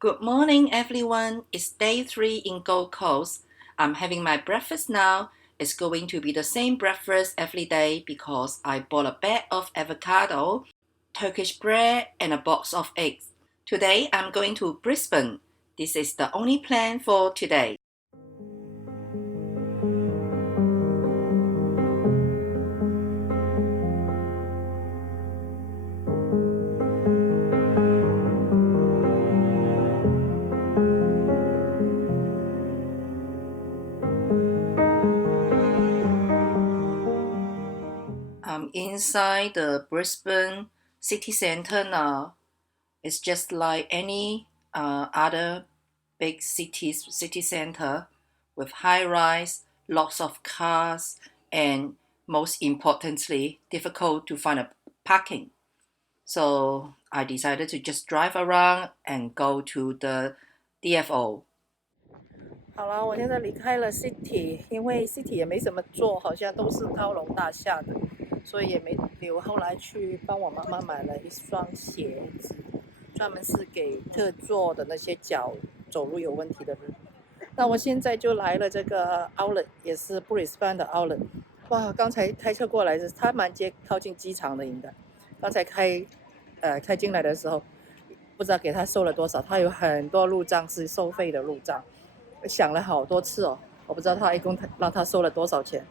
Good morning, everyone. It's day 3 in Gold Coast. I'm having my breakfast now. It's going to be the same breakfast every day because I bought a bag of avocado, Turkish bread, and a box of eggs. Today, I'm going to Brisbane. This is the only plan for today. I'm inside the Brisbane city center now. It's just like any other big city center with high rise, lots of cars, and most importantly, difficult to find a parking. So I decided to just drive around and go to the DFO. 好了，我现在离开了 City，因为 City 也没怎么做，好像都是高楼大厦的，所以也没留。后来去帮我妈妈买了一双鞋子，专门是给特坐的那些脚走路有问题的人。那我现在就来了这个 Outlet，也是 Brisbane 的 Outlet。哇，刚才开车过来是它蛮靠近机场的，应该。刚才开进来的时候，不知道给他收了多少，他有很多路障是收费的路障。想了好多次哦，我不知道他一共让他收了多少钱，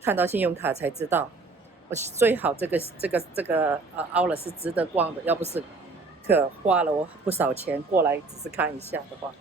看到信用卡才知道。我最好这个outlet是值得逛的，要不是可花了我不少钱过来只是看一下的话。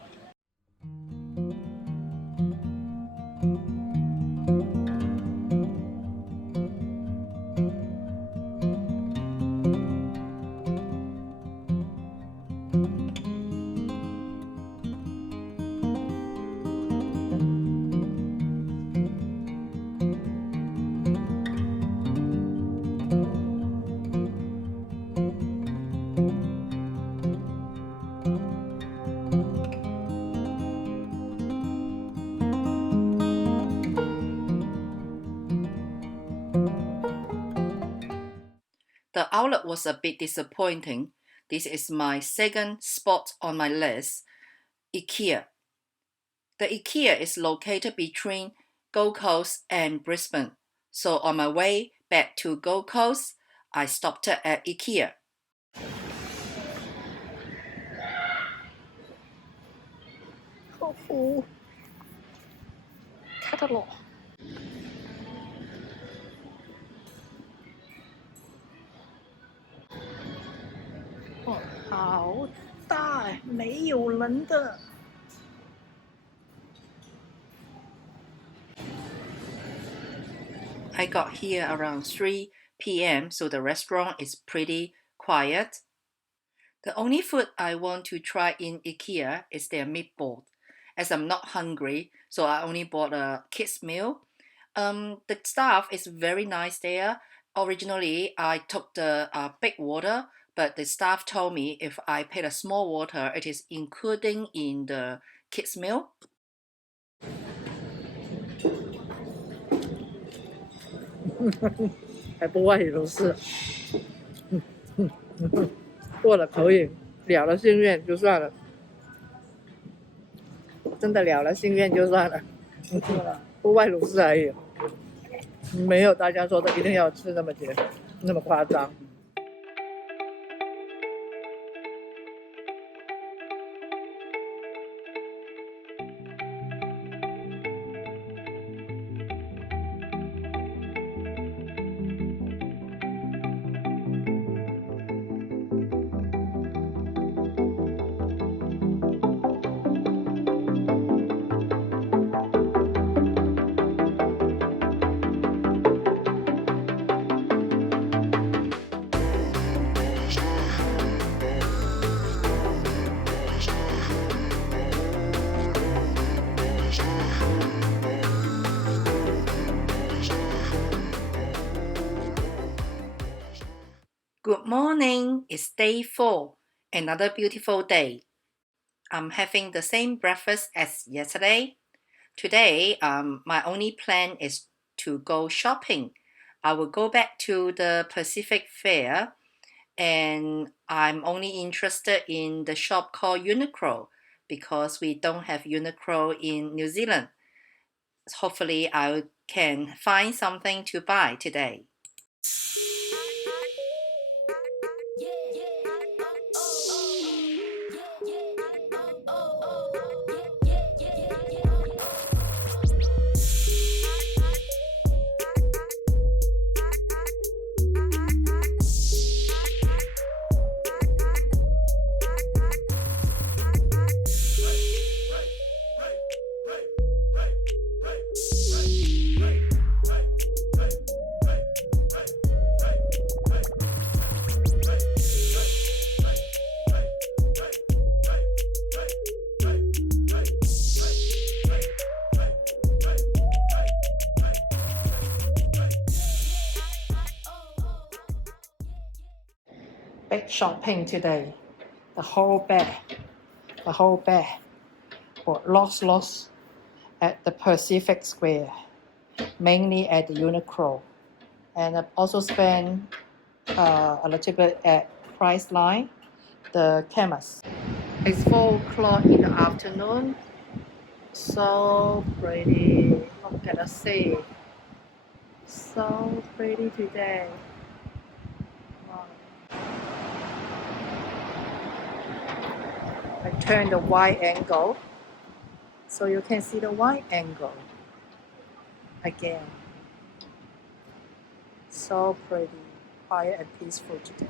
The outlet was a bit disappointing. This is my second spot on my list, IKEA. The IKEA is located between Gold Coast and Brisbane. So on my way back to Gold Coast, I stopped at IKEA. 客服看到了。哦，好大哎，没有人的。I got here around 3 p.m., so the restaurant is pretty quiet. The only food I want to try in IKEA is their meatball. As I'm not hungry, so I only bought a kids meal. The staff is very nice there. Originally, I took the big water, but the staff told me if I paid a small water, it is including in the kids meal. 还不外语都是，过了口瘾，了了心愿就算了，真的了了心愿就算了，不外如是而已，没有大家说的一定要吃那么夸张。Good morning, it's day 4, another beautiful day. I'm having the same breakfast as yesterday. Today, my only plan is to go shopping. I will go back to the Pacific Fair and I'm only interested in the shop called Uniqlo because we don't have Uniqlo in New Zealand. Hopefully I can find something to buy today. Big shopping today. The whole bag for lots at the Pacific Square, mainly at the Uniqlo, and I've also spent a little bit at Priceline, the chemist. It's 4 o'clock in the afternoon. So pretty. Look at the sea. So pretty today. Wow. I turn the wide angle so you can see the wide angle again. So pretty, quiet and peaceful today.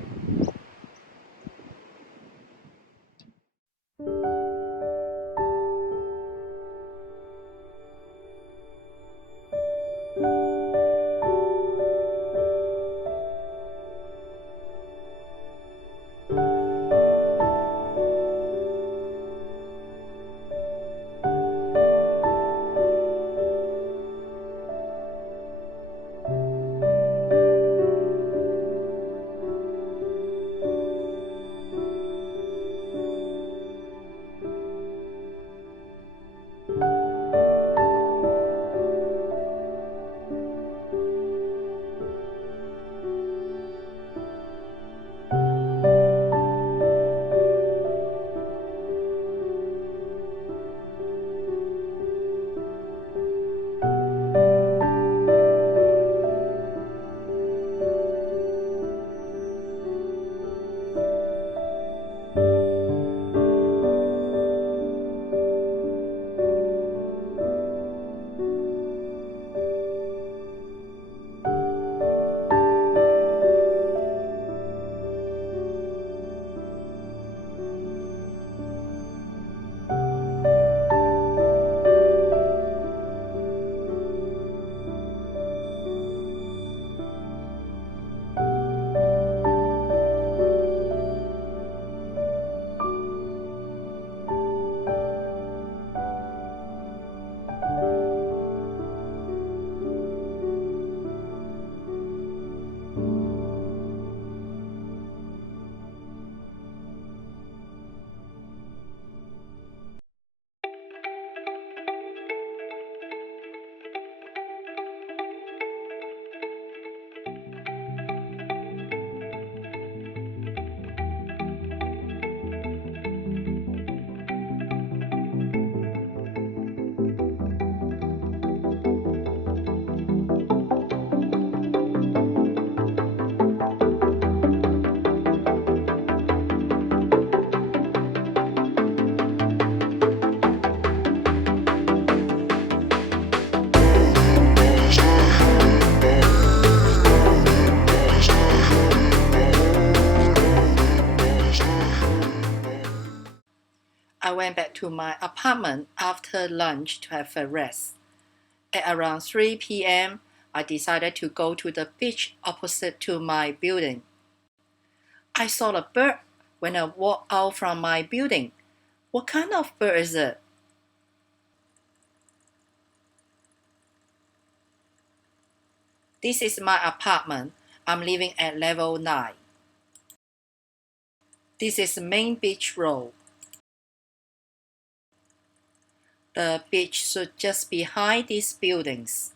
I went back to my apartment after lunch to have a rest. At around 3 p.m., I decided to go to the beach opposite to my building. I saw a bird when I walked out from my building. What kind of bird is it? This is my apartment. I'm living at level 9. This is the main beach road. The beach is just behind these buildings.